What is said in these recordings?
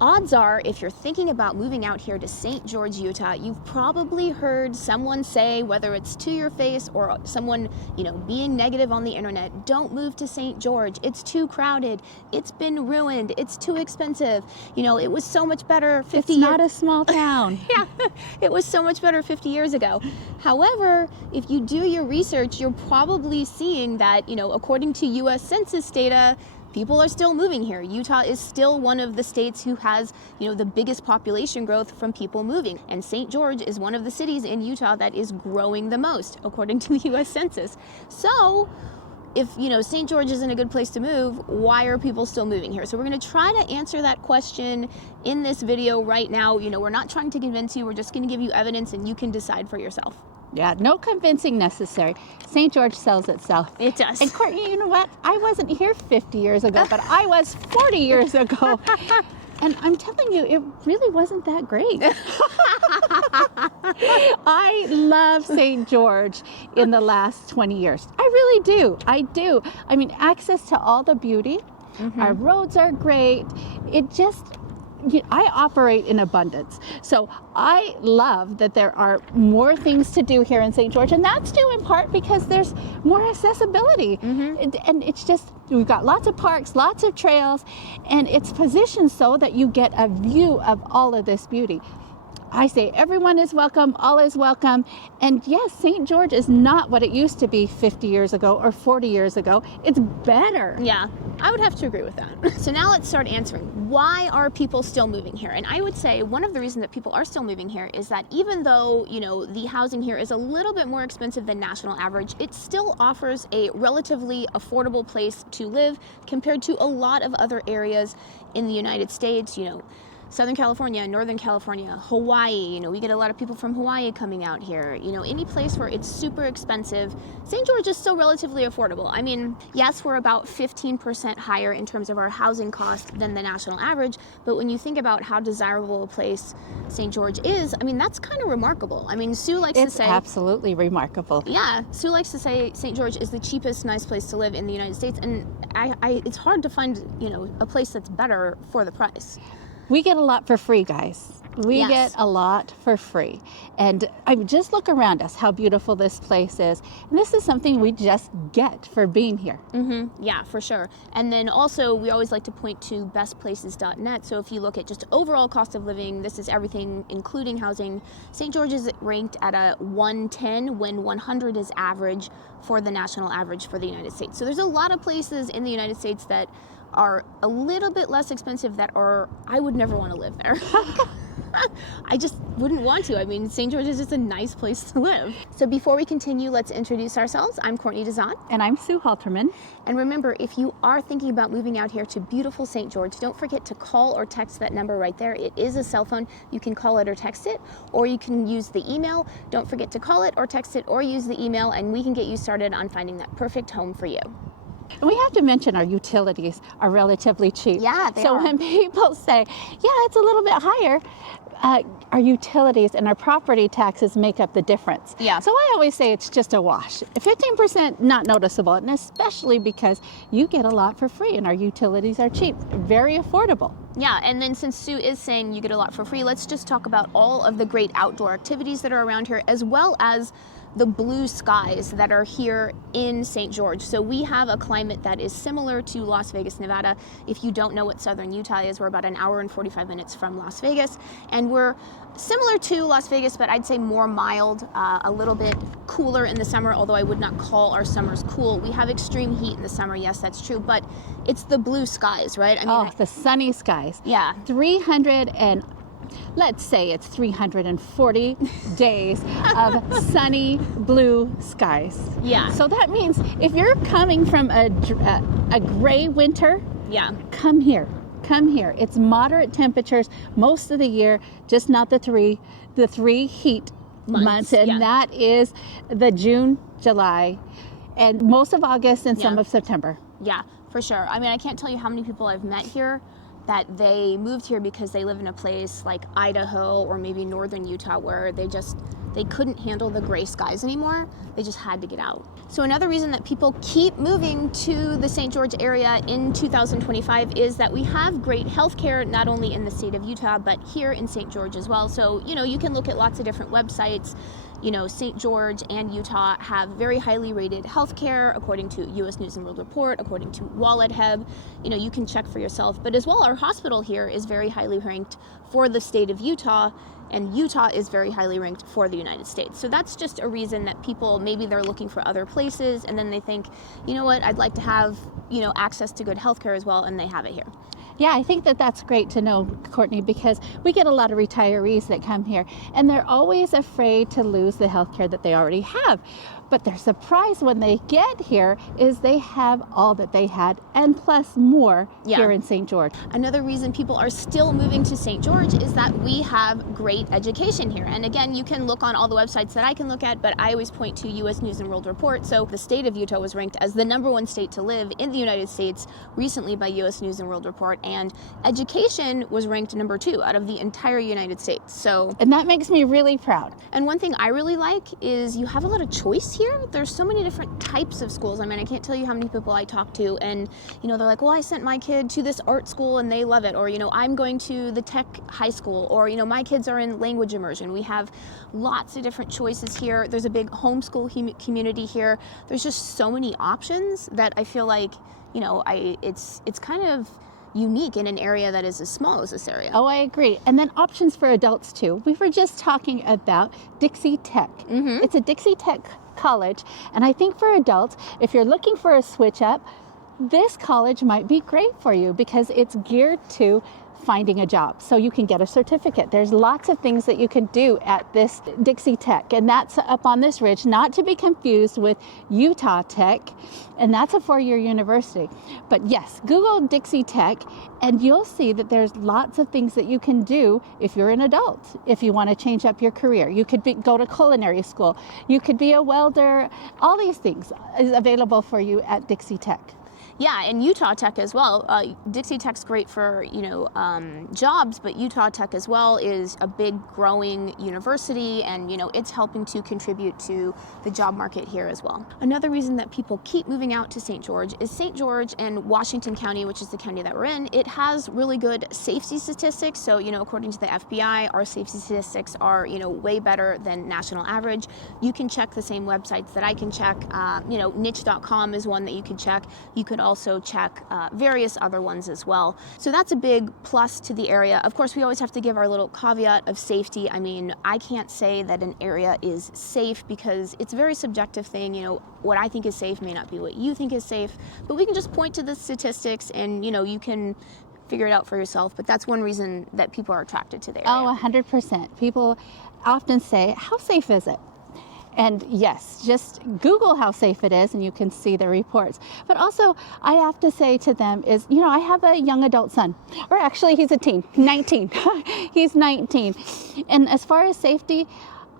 Odds are, if you're thinking about moving out here to St. George, Utah, you've probably heard someone say, whether it's to your face or someone, being negative on the internet, don't move to St. George. It's too crowded. It's been ruined. It's too expensive. It was so much better 50 years. It's not a small town. Yeah, it was so much better 50 years ago. However, if you do your research, you're probably seeing that, according to U.S. Census data, people are still moving here. Utah is still one of the states who has, the biggest population growth from people moving. And St. George is one of the cities in Utah that is growing the most, according to the U.S. Census. So if, St. George isn't a good place to move, why are people still moving here? So we're going to try to answer that question in this video right now. We're not trying to convince you. We're just going to give you evidence and you can decide for yourself. Yeah, no convincing necessary. St. George sells itself. It does. And Courtney, you know what? I wasn't here 50 years ago, but I was 40 years ago. And I'm telling you, it really wasn't that great. I love St. George in the last 20 years. I really do. I do. I mean, access to all the beauty. Mm-hmm. Our roads are great. I operate in abundance. So I love that there are more things to do here in St. George. And that's due in part because there's more accessibility. Mm-hmm. And it's just, we've got lots of parks, lots of trails, and it's positioned so that you get a view of all of this beauty. I say everyone is welcome, all is welcome. And yes, St. George is not what it used to be 50 years ago or 40 years ago. It's better. Yeah, I would have to agree with that. So now let's start answering. Why are people still moving here? And I would say one of the reasons that people are still moving here is that even though, the housing here is a little bit more expensive than national average, it still offers a relatively affordable place to live compared to a lot of other areas in the United States, Southern California, Northern California, Hawaii, we get a lot of people from Hawaii coming out here. Any place where it's super expensive, St. George is still relatively affordable. I mean, yes, we're about 15% higher in terms of our housing cost than the national average, but when you think about how desirable a place St. George is, I mean, that's kind of remarkable. I mean, Sue likes to say... It's absolutely remarkable. Yeah, Sue likes to say St. George is the cheapest, nice place to live in the United States, and it's hard to find, a place that's better for the price. We get a lot for free, guys. We Yes. get a lot for free. And I just look around us, how beautiful this place is. And this is something we just get for being here. Mm-hmm. Yeah, for sure. And then also, we always like to point to bestplaces.net. So if you look at just overall cost of living, this is everything, including housing. St. George is ranked at a 110 when 100 is average for the national average for the United States. So there's a lot of places in the United States that are a little bit less expensive I would never want to live there. I just wouldn't want to. I mean, St. George is just a nice place to live. So before we continue, let's introduce ourselves. I'm Courtney Dezant. And I'm Sue Halterman. And remember, if you are thinking about moving out here to beautiful St. George, don't forget to call or text that number right there. It is a cell phone. You can call it or text it, or you can use the email. Don't forget to call it or text it or use the email, and we can get you started on finding that perfect home for you. And we have to mention our utilities are relatively cheap. Yeah, they so are. when people say, yeah, it's a little bit higher, our utilities and our property taxes make up the difference. Yeah. So I always say it's just a wash. 15% not noticeable, and especially because you get a lot for free and our utilities are cheap, very affordable. Yeah, and then since Sue is saying you get a lot for free, let's just talk about all of the great outdoor activities that are around here, as well as the blue skies that are here in St. George. So we have a climate that is similar to Las Vegas, Nevada. If you don't know what southern Utah is, we're about an hour and 45 minutes from Las Vegas. And we're similar to Las Vegas, but I'd say more mild, a little bit cooler in the summer, although I would not call our summers cool. We have extreme heat in the summer, yes, that's true, but it's the blue skies, right? I mean, the sunny skies. Yeah. Let's say it's 340 days of sunny blue skies. Yeah. So that means if you're coming from a gray winter, yeah, come here. Come here. It's moderate temperatures most of the year, just not the three heat months, and yeah. that is the June, July, and most of August and some Yeah. of September. Yeah, for sure. I mean, I can't tell you how many people I've met here that they moved here because they live in a place like Idaho or maybe northern Utah where they just They couldn't handle the gray skies anymore. They just had to get out. So another reason that people keep moving to the St. George area in 2025 is that we have great healthcare, not only in the state of Utah, but here in St. George as well. So, you can look at lots of different websites. St. George and Utah have very highly rated healthcare, according to U.S. News and World Report, according to WalletHub. You can check for yourself. But as well, our hospital here is very highly ranked for the state of Utah, and Utah is very highly ranked for the United States. So that's just a reason that people, maybe they're looking for other places, and then they think, you know what, I'd like to have, access to good healthcare as well, and they have it here. Yeah, I think that that's great to know, Courtney, because we get a lot of retirees that come here, and they're always afraid to lose the health care that they already have. But their surprise when they get here is they have all that they had and plus more here in St. George. Another reason people are still moving to St. George is that we have great education here. And again, you can look on all the websites that I can look at, but I always point to U.S. News and World Report. So the state of Utah was ranked as the #1 state to live in the United States recently by U.S. News and World Report. And education was ranked #2 out of the entire United States. And that makes me really proud. And one thing I really like is you have a lot of choice here. There's so many different types of schools. I mean, I can't tell you how many people I talk to, and they're like, well, I sent my kid to this art school and they love it, or I'm going to the tech high school, or my kids are in language immersion. We have lots of different choices here. There's a big homeschool community here. There's just so many options that I feel like it's kind of unique in an area that is as small as this area. Oh, I agree. And then options for adults too. We were just talking about Dixie Tech. Mm-hmm. It's a Dixie Tech college, and I think for adults, if you're looking for a switch up, this college might be great for you because it's geared to finding a job. So you can get a certificate. There's lots of things that you can do at this Dixie Tech, and that's up on this ridge, not to be confused with Utah Tech, and that's a 4-year university. But yes, Google Dixie Tech, and you'll see that there's lots of things that you can do if you're an adult, if you want to change up your career. You could go to culinary school. You could be a welder. All these things is available for you at Dixie Tech. Yeah, and Utah Tech as well. Dixie Tech's great for, jobs, but Utah Tech as well is a big growing university, and, it's helping to contribute to the job market here as well. Another reason that people keep moving out to St. George is St. George and Washington County, which is the county that we're in, it has really good safety statistics. So, according to the FBI, our safety statistics are, way better than national average. You can check the same websites that I can check. Niche.com is one that you can check. You could also check various other ones as well. So that's a big plus to the area. Of course, we always have to give our little caveat of safety. I mean, I can't say that an area is safe because it's a very subjective thing. What I think is safe may not be what you think is safe, but we can just point to the statistics and, you can figure it out for yourself. But that's one reason that people are attracted to the area. Oh, 100%. People often say, how safe is it? And yes, just Google how safe it is and you can see the reports. But also, I have to say to them is, I have a young adult son, or actually he's a teen, 19. He's 19. And as far as safety,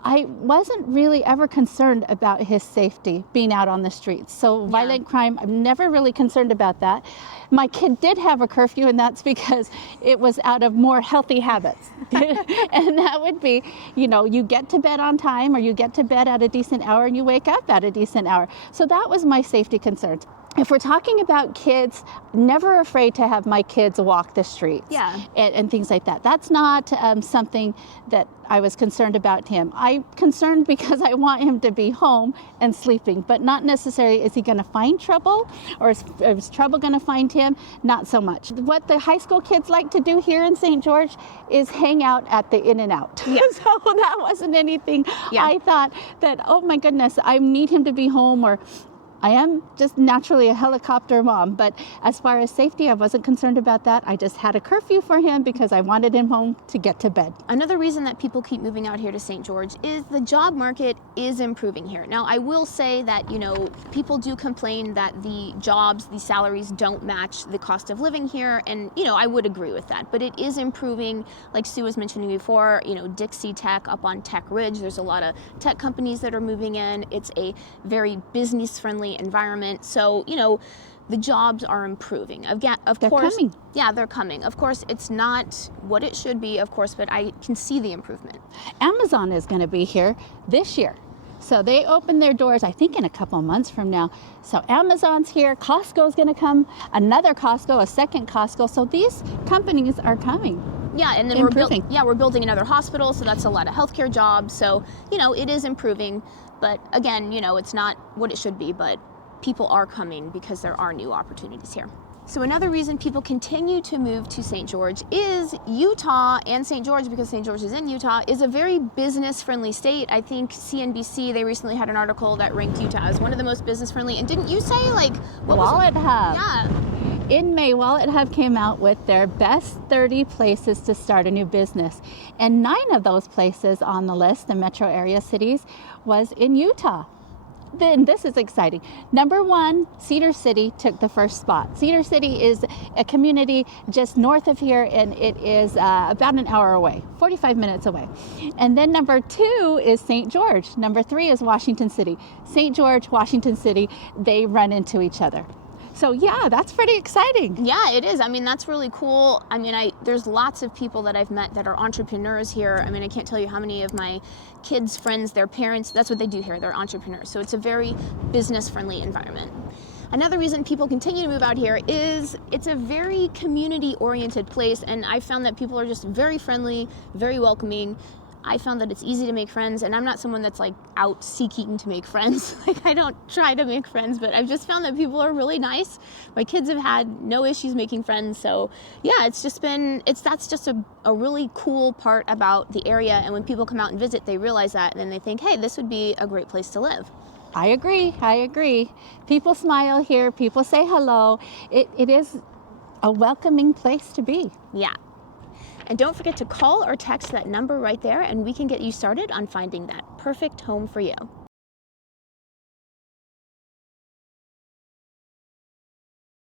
I wasn't really ever concerned about his safety being out on the streets. So violent crime, I'm never really concerned about that. My kid did have a curfew, and that's because it was out of more healthy habits. And that would be, you get to bed on time, or you get to bed at a decent hour and you wake up at a decent hour. So that was my safety concerns. If we're talking about kids, never afraid to have my kids walk the streets and things like that. That's not something that I was concerned about him. I'm concerned because I want him to be home and sleeping, but not necessarily is he going to find trouble or is trouble going to find him? Not so much. What the high school kids like to do here in St. George is hang out at the In-N-Out. Yeah. So that wasn't anything. I thought that, oh my goodness, I need him to be home, or I am just naturally a helicopter mom, but as far as safety, I wasn't concerned about that. I just had a curfew for him because I wanted him home to get to bed. Another reason that people keep moving out here to St. George is the job market is improving here. Now, I will say that, people do complain that the jobs, the salaries don't match the cost of living here, and, I would agree with that, but it is improving. Like Sue was mentioning before, Dixie Tech up on Tech Ridge, there's a lot of tech companies that are moving in. It's a very business-friendly environment. So, the jobs are improving. Again, of They're course, coming. yeah, they're coming. Of course, it's not what it should be, of course, but I can see the improvement. Amazon is going to be here this year. So they open their doors, I think, in a couple months from now. So Amazon's here, Costco's going to come, another Costco, a second Costco. So these companies are coming. Yeah, and then Improving. we're building another hospital, so that's a lot of healthcare jobs. So, it is improving, but again, it's not what it should be, but people are coming because there are new opportunities here. So another reason people continue to move to St. George is Utah, and St. George, because St. George is in Utah, is a very business-friendly state. I think CNBC, they recently had an article that ranked Utah as one of the most business-friendly. And didn't you say, Wallet Hub. Yeah. In May, Wallet Hub came out with their best 30 places to start a new business. And 9 of those places on the list, the metro area cities, was in Utah. Then this is exciting. Number 1, Cedar City took the first spot. Cedar City is a community just north of here, and it is about an hour away, 45 minutes away. And then number 2 is St. George. Number 3 is Washington City. St. George, Washington City, they run into each other. So yeah, that's pretty exciting. Yeah, it is. I mean, that's really cool. I mean, there's lots of people that I've met that are entrepreneurs here. I mean, I can't tell you how many of my kids' friends, their parents, that's what they do here. They're entrepreneurs. So it's a very business-friendly environment. Another reason people continue to move out here is it's a very community-oriented place, and I found that people are just very friendly, very welcoming. I found that it's easy to make friends, and I'm not someone that's out seeking to make friends. I don't try to make friends, but I've just found that people are really nice. My kids have had no issues making friends. So yeah, that's just a really cool part about the area. And when people come out and visit, they realize that, and then they think, hey, this would be a great place to live. I agree. People smile here, people say hello. It is a welcoming place to be. Yeah. And don't forget to call or text that number right there, and we can get you started on finding that perfect home for you.